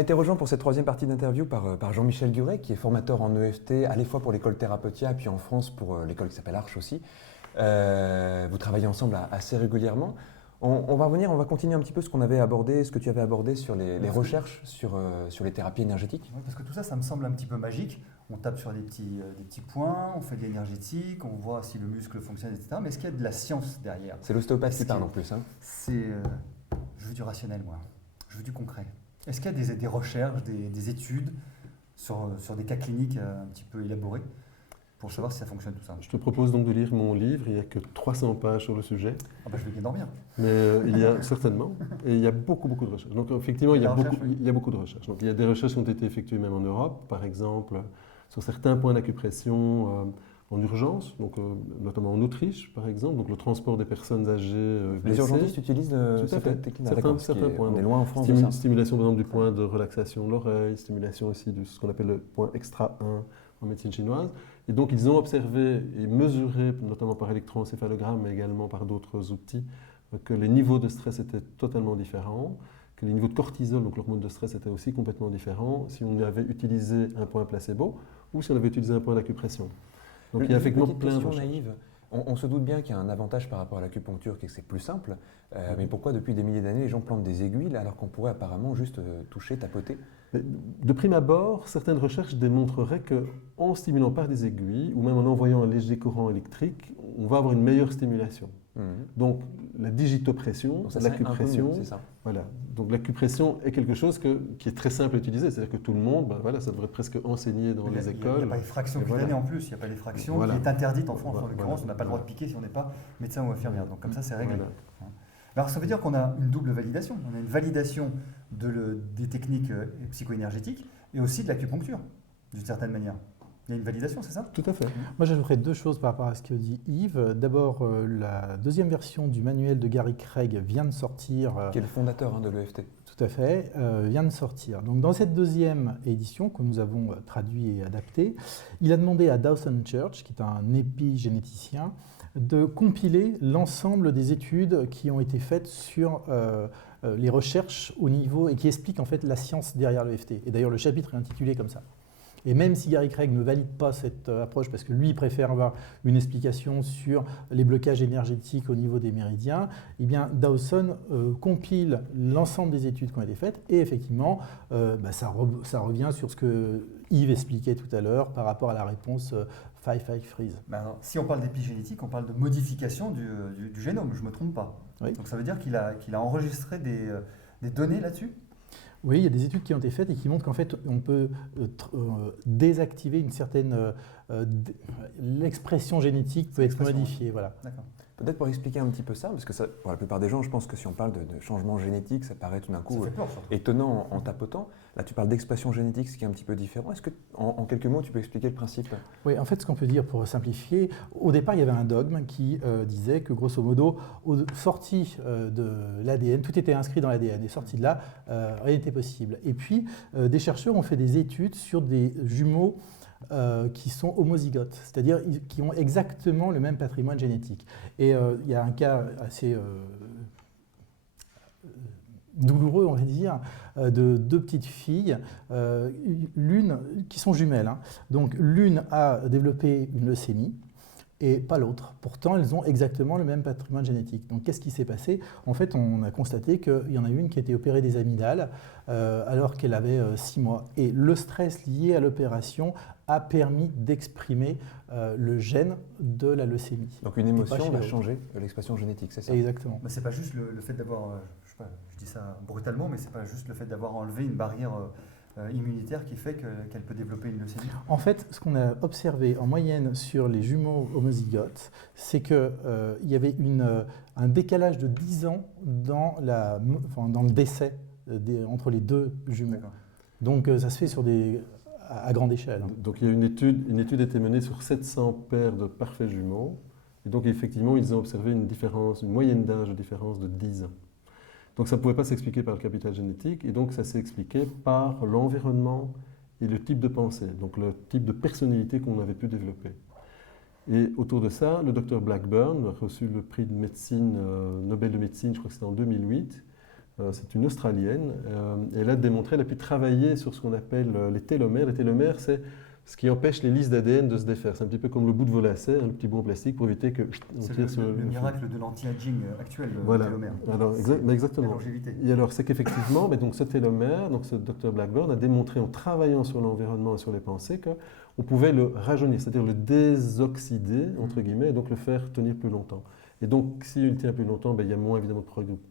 a été rejoint pour cette troisième partie d'interview par Jean-Michel Guret, qui est formateur en EFT, à la fois pour l'école Therapeutia, puis en France pour l'école qui s'appelle Arche aussi. Vous travaillez ensemble assez régulièrement. On va revenir, on va continuer un petit peu ce qu'on avait abordé, ce que tu avais abordé sur les recherches sur les thérapies énergétiques. Oui, parce que tout ça, ça me semble un petit peu magique. On tape sur des petits points, on fait de l'énergétique, on voit si le muscle fonctionne, etc. Mais est-ce qu'il y a de la science derrière? C'est l'ostéopathe qui parle en plus. Hein. Je veux du rationnel, moi. Je veux du concret. Est-ce qu'il y a des recherches, des études sur des cas cliniques un petit peu élaborés pour savoir si ça fonctionne tout ça? Je te propose donc de lire mon livre, il n'y a que 300 pages sur le sujet. Ah bah, je vais bien dormir. Mais il y a certainement, et il y a beaucoup de recherches. Donc effectivement, il y a beaucoup de recherches. Donc il y a des recherches qui ont été effectuées même en Europe, par exemple, sur certains points d'acupression en urgence, donc, notamment en Autriche, par exemple, donc le transport des personnes âgées Les blessées. urgentistes utilisent cette technique. Certains points. On est loin en France de ça. Stimulation, par exemple, du point de relaxation de l'oreille, stimulation aussi de ce qu'on appelle le point extra 1 en médecine chinoise. Et donc, ils ont observé et mesuré, notamment par électroencéphalogramme, mais également par d'autres outils, que les niveaux de stress étaient totalement différents, que les niveaux de cortisol, donc l'hormone de stress, étaient aussi complètement différents si on avait utilisé un point placebo ou si on avait utilisé un point d'acupression. Donc, il y a effectivement plein de recherches. Naïve. On se doute bien qu'il y a un avantage par rapport à l'acupuncture, que c'est plus simple. Mais pourquoi, depuis des milliers d'années, les gens plantent des aiguilles alors qu'on pourrait apparemment juste toucher, tapoter? De prime abord, certaines recherches démontreraient qu'en stimulant par des aiguilles, ou même en envoyant un léger courant électrique, on va avoir une meilleure stimulation. Donc la digitopression, l'acupression, voilà. Donc l'acupression est quelque chose qui est très simple à utiliser, c'est-à-dire que tout le monde, ça devrait être presque enseigné dans les écoles. Il n'y a pas d'effraction cutanée en plus, il n'y a pas d'effraction qui est interdite en France en l'occurrence, on n'a pas le droit de piquer si on n'est pas médecin ou infirmière, donc comme ça c'est réglé. Alors ça veut dire qu'on a une double validation, on a une validation des techniques psycho-énergétiques et aussi de l'acupuncture, d'une certaine manière. Il y a une validation, c'est ça? Tout à fait. Moi, j'ajouterais deux choses par rapport à ce que dit Yves. D'abord, la deuxième version du manuel de Gary Craig vient de sortir. Qui est le fondateur de l'EFT. Tout à fait, vient de sortir. Donc, dans cette deuxième édition que nous avons traduit et adaptée, il a demandé à Dawson Church, qui est un épigénéticien, de compiler l'ensemble des études qui ont été faites sur les recherches au niveau et qui expliquent en fait la science derrière l'EFT. Et d'ailleurs, le chapitre est intitulé comme ça. Et même si Gary Craig ne valide pas cette approche, parce que lui préfère avoir une explication sur les blocages énergétiques au niveau des méridiens, eh bien Dawson compile l'ensemble des études qui ont été faites et effectivement, ça revient sur ce que Yves expliquait tout à l'heure par rapport à la réponse 5-5 freeze. Alors, si on parle d'épigénétique, on parle de modification du génome, je ne me trompe pas. Oui. Donc ça veut dire qu'il a enregistré des données là-dessus? Oui, il y a des études qui ont été faites et qui montrent qu'en fait, on peut désactiver une certaine... l'expression génétique peut être modifiée. Voilà. D'accord. Peut-être pour expliquer un petit peu ça, parce que ça, pour la plupart des gens, je pense que si on parle de changement génétique, ça paraît tout d'un coup étonnant en tapotant. Là, tu parles d'expression génétique, ce qui est un petit peu différent. Est-ce que, en quelques mots, tu peux expliquer le principe? Oui, en fait, ce qu'on peut dire pour simplifier, au départ, il y avait un dogme qui disait que, grosso modo, sorti de l'ADN, tout était inscrit dans l'ADN, et sorti de là, rien n'était possible. Et puis, des chercheurs ont fait des études sur des jumeaux qui sont homozygotes, c'est-à-dire qui ont exactement le même patrimoine génétique. Et il y a un cas assez douloureux, on va dire, de deux petites filles, l'une qui sont jumelles. Hein. Donc l'une a développé une leucémie et pas l'autre. Pourtant, elles ont exactement le même patrimoine génétique. Donc, qu'est-ce qui s'est passé? En fait, on a constaté qu'il y en a une qui a été opérée des amygdales alors qu'elle avait 6 mois. Et le stress lié à l'opération a permis d'exprimer le gène de la leucémie. Donc, une émotion va changer l'expression génétique, c'est ça? Exactement. Mais c'est pas juste le fait d'avoir, je dis ça brutalement, mais c'est pas juste le fait d'avoir enlevé une barrière immunitaire qui fait qu'elle peut développer une leucémie? En fait, ce qu'on a observé en moyenne sur les jumeaux homozygotes, c'est qu'il y avait un décalage de 10 ans dans le décès entre les deux jumeaux. Donc ça se fait à grande échelle. Donc il y a une étude a été menée sur 700 paires de parfaits jumeaux. Et donc effectivement, ils ont observé une moyenne d'âge de différence de 10 ans. Donc ça ne pouvait pas s'expliquer par le capital génétique, et donc ça s'est expliqué par l'environnement et le type de pensée, donc le type de personnalité qu'on avait pu développer. Et autour de ça, le docteur Blackburn a reçu le prix de médecine, Nobel de médecine, je crois que c'était en 2008, c'est une Australienne. Elle a démontré, elle a pu travailler sur ce qu'on appelle les télomères. Les télomères, c'est ce qui empêche les listes d'ADN de se défaire. C'est un petit peu comme le bout de vos lacets, le petit bout en plastique pour éviter que on tire sur le miracle de l'anti-aging actuel, voilà. le télomère. Alors, exactement. Et alors, c'est qu'effectivement, donc ce télomère, donc ce Dr Blackburn a démontré en travaillant sur l'environnement et sur les pensées qu'on pouvait le rajeunir, c'est-à-dire le désoxyder, entre guillemets, et donc le faire tenir plus longtemps. Et donc, s'il tient plus longtemps, il y a moins évidemment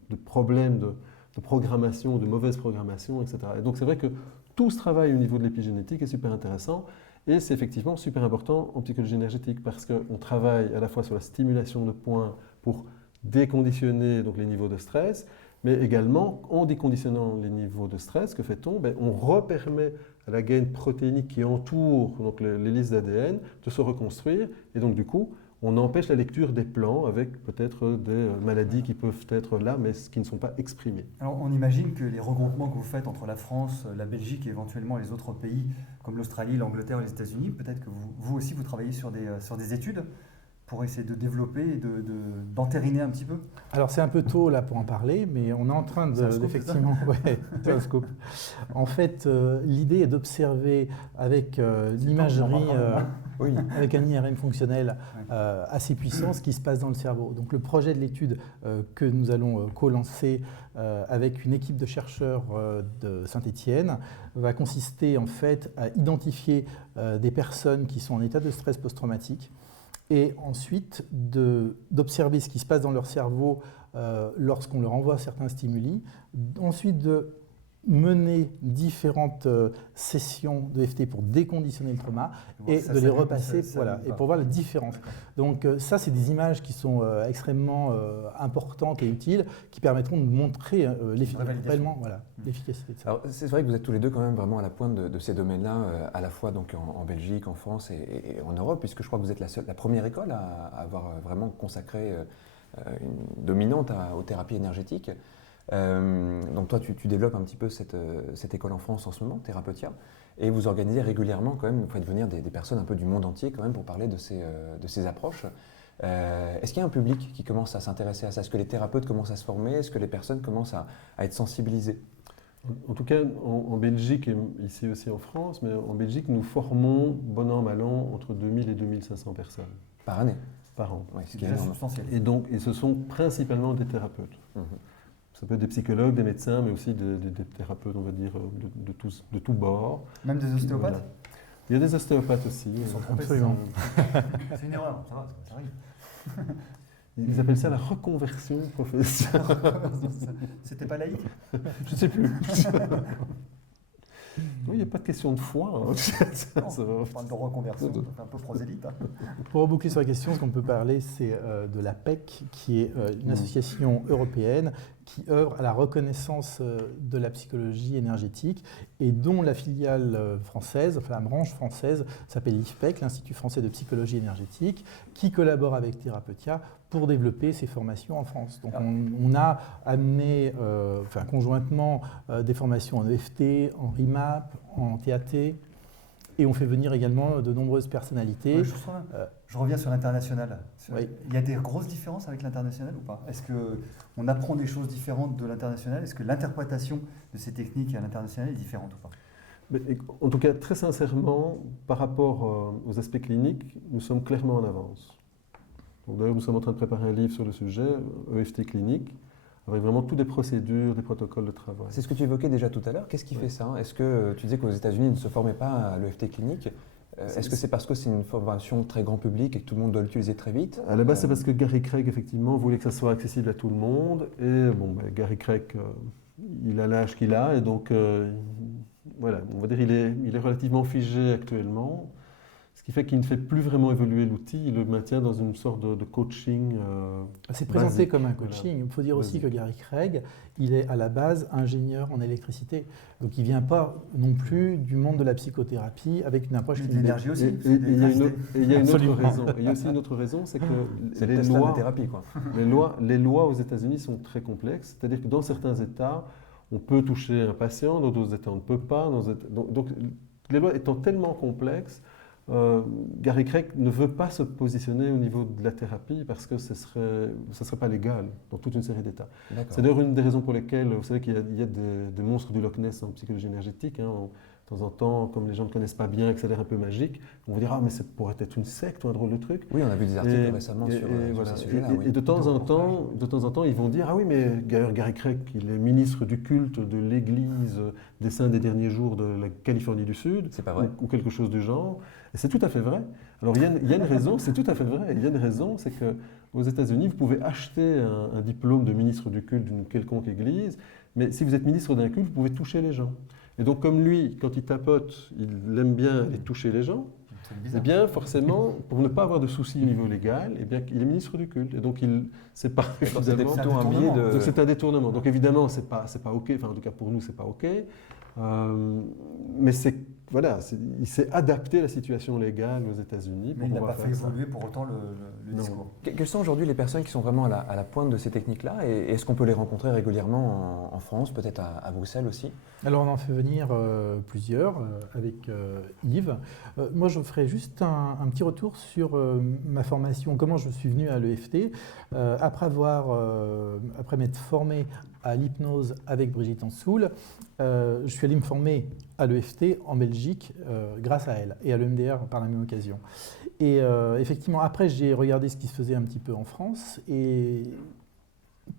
de problèmes de programmation, de mauvaise programmation, etc. Et donc, c'est vrai que tout ce travail au niveau de l'épigénétique est super intéressant. Et c'est effectivement super important en psychologie énergétique parce qu'on travaille à la fois sur la stimulation de points pour déconditionner donc, les niveaux de stress, mais également en déconditionnant les niveaux de stress, que fait-on? On repermet à la gaine protéinique qui entoure donc, les listes d'ADN de se reconstruire et donc du coup on empêche la lecture des plans avec peut-être des maladies qui peuvent être là mais qui ne sont pas exprimées. Alors on imagine que les regroupements que vous faites entre la France, la Belgique et éventuellement les autres pays comme l'Australie, l'Angleterre et les États-Unis, peut-être que vous aussi vous travaillez sur des études pour essayer de développer et d'entériner un petit peu? Alors c'est un peu tôt là pour en parler, mais on est en train effectivement, c'est un scoop. En fait, l'idée est d'observer avec l'imagerie, avec un IRM fonctionnel assez puissant, ce qui se passe dans le cerveau. Donc le projet de l'étude que nous allons co-lancer avec une équipe de chercheurs de Saint-Étienne va consister en fait à identifier des personnes qui sont en état de stress post-traumatique et ensuite d'observer ce qui se passe dans leur cerveau lorsqu'on leur envoie certains stimuli, ensuite de mener différentes sessions de FT pour déconditionner le trauma et de les repasser et pour voir la différence. Donc ça, c'est des images qui sont extrêmement importantes et utiles, qui permettront de montrer l'efficacité de ça. Alors, c'est vrai que vous êtes tous les deux quand même vraiment à la pointe de ces domaines-là, à la fois donc en Belgique, en France et en Europe, puisque je crois que vous êtes la première école à avoir vraiment consacré une dominante aux thérapies énergétiques. Donc toi, tu développes un petit peu cette école en France en ce moment, Therapeutia, et vous organisez régulièrement quand même, vous faites venir des personnes un peu du monde entier quand même pour parler de ces approches. Est-ce qu'il y a un public qui commence à s'intéresser à ça? Est-ce que les thérapeutes commencent à se former? Est-ce que les personnes commencent à être sensibilisées? En tout cas, en Belgique et ici aussi en France, mais en Belgique, nous formons, bon an, mal an, entre 2000 et 2500 personnes. Par année? Par an. Ouais, ce qui est substantiel. Et ce sont principalement des thérapeutes. Ça peut être des psychologues, des médecins, mais aussi des thérapeutes, on va dire, de tous bords. Même des ostéopathes? Voilà. Il y a des ostéopathes aussi. Ils sont trompés. C'est une erreur, ça va, ça arrive. Ils appellent ça la reconversion professionnelle. C'était pas laïque? Je ne sais plus. Oui, il n'y a pas de question de foi. On parle de reconversion, c'est un peu prosélyte. Pour reboucler sur la question, ce qu'on peut parler, c'est de la PEC, qui est une association européenne qui œuvre à la reconnaissance de la psychologie énergétique et dont la filiale française, enfin la branche française, s'appelle l'IFPEC, l'Institut français de psychologie énergétique, qui collabore avec Therapeutia pour développer ces formations en France. Donc on a amené conjointement des formations en EFT, en RIMAP, en TAT, et on fait venir également de nombreuses personnalités. Je reviens sur l'international. Oui. Il y a des grosses différences avec l'international ou pas? Est-ce qu'on apprend des choses différentes de l'international? Est-ce que l'interprétation de ces techniques à l'international est différente ou pas? Mais, en tout cas, très sincèrement, par rapport aux aspects cliniques, nous sommes clairement en avance. D'ailleurs, nous sommes en train de préparer un livre sur le sujet, EFT clinique, avec vraiment toutes les procédures, des protocoles de travail. C'est ce que tu évoquais déjà tout à l'heure. Qu'est-ce qui fait ça? Est-ce que tu disais qu'aux États-Unis, ils ne se formaient pas à l'EFT clinique? Est-ce que c'est parce que c'est une formation très grand public et que tout le monde doit l'utiliser très vite? À la base, c'est parce que Gary Craig, effectivement, voulait que ça soit accessible à tout le monde. Et Gary Craig, il a l'âge qu'il a. Et donc, voilà, on va dire qu'il est relativement figé actuellement. Ce qui fait qu'il ne fait plus vraiment évoluer l'outil, il le maintient dans une sorte de coaching. C'est présenté comme un coaching. Il faut dire aussi que Gary Craig, il est à la base ingénieur en électricité. Donc il ne vient pas non plus du monde de la psychothérapie avec une approche de l'énergie aussi. Et il y a une autre raison. Il y a aussi une autre raison, c'est que les lois de thérapie, quoi. Les lois aux États-Unis sont très complexes. C'est-à-dire que dans certains États, on peut toucher un patient, dans d'autres États, on ne peut pas. Donc les lois étant tellement complexes, Gary Craig ne veut pas se positionner au niveau de la thérapie parce que ce serait pas légal dans toute une série d'états. C'est d'ailleurs une des raisons pour lesquelles, vous savez qu'il y a des monstres du Loch Ness en psychologie énergétique. Hein, de temps en temps, comme les gens ne connaissent pas bien, que ça a l'air un peu magique, on va dire ah mais ça pourrait être une secte ou un drôle de truc. Oui, on a vu des articles récemment sur voilà. ces sujets-là. Et de temps en temps, ils vont dire ah oui mais Gary Craig, il est ministre du culte de l'Église des Saints des derniers jours de la Californie du Sud, c'est pas vrai. Ou quelque chose du genre. Et c'est tout à fait vrai. Alors il y a une raison, c'est tout à fait vrai. Il y a une raison, c'est que aux États-Unis, vous pouvez acheter un diplôme de ministre du culte d'une quelconque église, mais si vous êtes ministre d'un culte, vous pouvez toucher les gens. Et donc comme lui, quand il tapote, il aime bien aller toucher les gens, eh bien forcément, pour ne pas avoir de soucis au niveau légal, eh bien, il est ministre du culte. Et donc c'est pas évidemment donc c'est un détournement. Donc évidemment, c'est pas OK. Enfin en tout cas pour nous, c'est pas OK. Mais il s'est adapté à la situation légale aux États-Unis. Mais il n'a pas fait évoluer pour autant le discours. Quelles sont aujourd'hui les personnes qui sont vraiment à la pointe de ces techniques-là et est-ce qu'on peut les rencontrer régulièrement en France, peut-être à Bruxelles aussi? Alors on en fait venir plusieurs avec Yves. Moi je ferai juste un petit retour sur ma formation, comment je suis venu à l'EFT. Après m'être formé à l'hypnose avec Brigitte Ansoul, je suis allé me former à l'EFT en Belgique grâce à elle et à l'EMDR par la même occasion. Et effectivement, après, j'ai regardé ce qui se faisait un petit peu en France et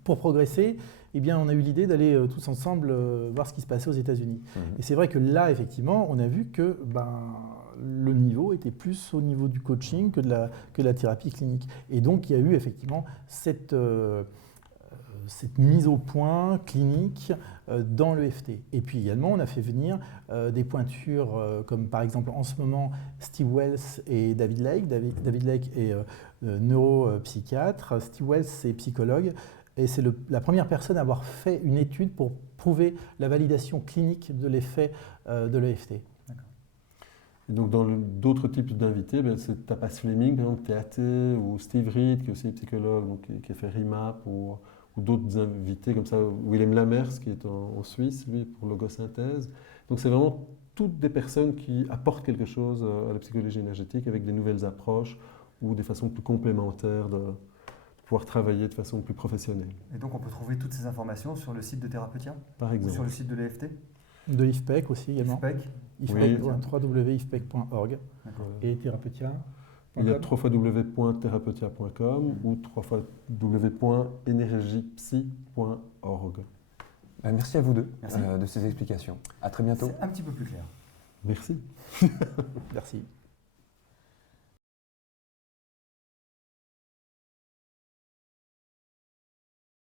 pour progresser, eh bien, on a eu l'idée d'aller tous ensemble voir ce qui se passait aux États-Unis. Et c'est vrai que là, effectivement, on a vu que le niveau était plus au niveau du coaching que de la thérapie clinique. Et donc, il y a eu effectivement cette mise au point clinique dans l'EFT. Et puis également, on a fait venir des pointures comme par exemple en ce moment Steve Wells et David Lake. David Lake est neuropsychiatre, Steve Wells est psychologue. Et c'est la première personne à avoir fait une étude pour prouver la validation clinique de l'effet de l'EFT. Et donc dans d'autres types d'invités, c'est Tapas Fleming, par exemple, TAT, ou Steve Reed, qui est aussi psychologue, donc, qui a fait RIMAP, ou d'autres invités comme ça, Willem Lamers, qui est en Suisse, lui, pour logosynthèse. Donc c'est vraiment toutes des personnes qui apportent quelque chose à la psychologie énergétique avec des nouvelles approches ou des façons plus complémentaires de pouvoir travailler de façon plus professionnelle. Et donc on peut trouver toutes ces informations sur le site de Therapeutia? Par exemple. Ou sur le site de l'EFT? De l'IFPEC aussi également. IFPEC, www.ifpec.org. Et Therapeutia. Il y a www.therapeutia.com ou www.energiepsy.org. Merci à vous deux de ces explications. À très bientôt. C'est un petit peu plus clair. Merci. Merci.